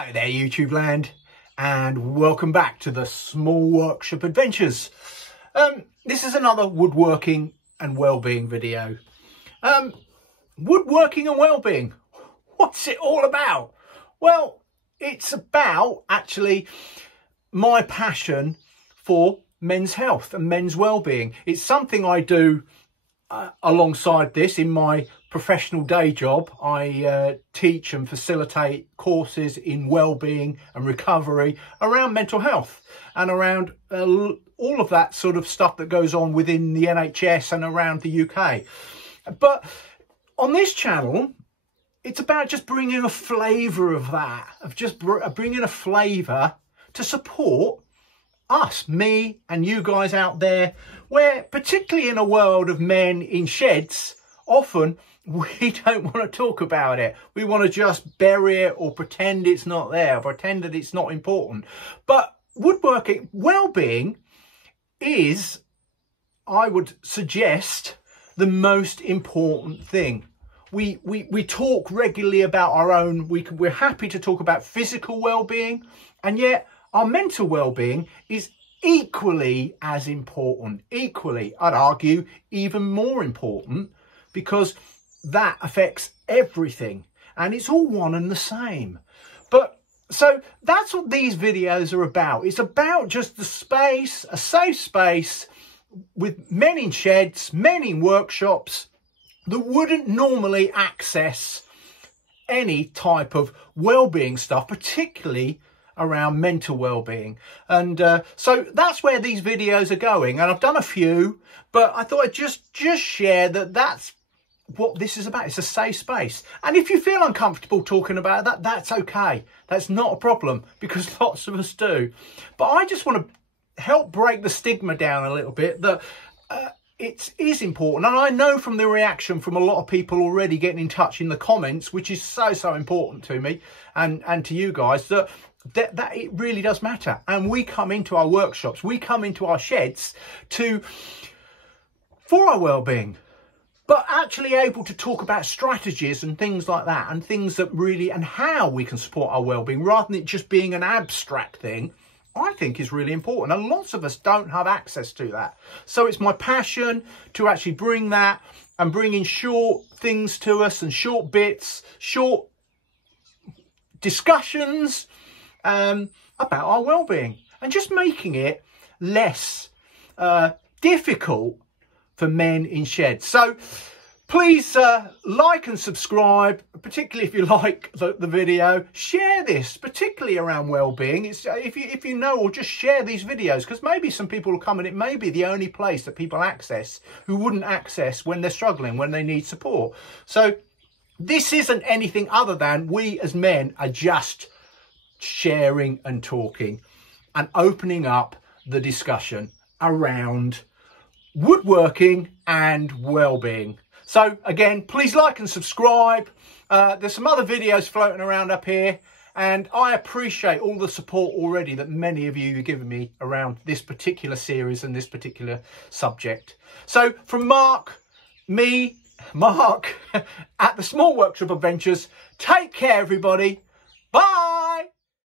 Hello there YouTube land, and welcome back to the Small Workshop Adventures. This is another woodworking and wellbeing video. Woodworking and wellbeing, what's it all about? Well, it's about actually my passion for men's health and men's wellbeing. It's something I do alongside this in my professional day job. I teach and facilitate courses in wellbeing and recovery around mental health and around all of that sort of stuff that goes on within the NHS and around the UK. But on this channel, it's about just bringing a flavour of that, of just bringing a flavour to support us, me and you guys out there, where particularly in a world of men in sheds, often we don't want to talk about it. We want to just bury it or pretend it's not there, pretend that it's not important. But woodworking, well-being is, I would suggest, the most important thing. We talk regularly about our own, we're happy to talk about physical well-being, and yet our mental well-being is equally as important, equally, I'd argue, even more important, because that affects everything and it's all one and the same. But so that's what these videos are about. It's about just the space, a safe space with men in sheds, men in workshops that wouldn't normally access any type of well-being stuff, particularly around mental well-being. And so that's where these videos are going, and I've done a few, but I thought I'd just share that that's what this is about. It's a safe space, and if you feel uncomfortable talking about that, that's okay. That's not a problem, because lots of us do. But I just want to help break the stigma down a little bit, that it is important. And I know from the reaction from a lot of people already getting in touch in the comments, which is so important to me and to you guys, that it really does matter. And we come into our workshops, we come into our sheds for our well-being, but actually able to talk about strategies and things like that, and things that really, and how we can support our well-being, rather than it just being an abstract thing, I think is really important. And lots of us don't have access to that. So it's my passion to actually bring that and bring in short things to us, and short bits, short discussions about our well-being, and just making it less difficult for men in sheds. So please like and subscribe, particularly if you like the video. Share this, particularly around well-being. It's if you know, or just share these videos, because maybe some people will come and it may be the only place that people access who wouldn't access when they're struggling, when they need support. So this isn't anything other than we as men are just sharing and talking and opening up the discussion around woodworking and well-being. So again, please like and subscribe. There's some other videos floating around up here, and I appreciate all the support already that many of you have given me around this particular series and this particular subject. So from Mark at the Small Workshop Adventures, take care everybody. Bye.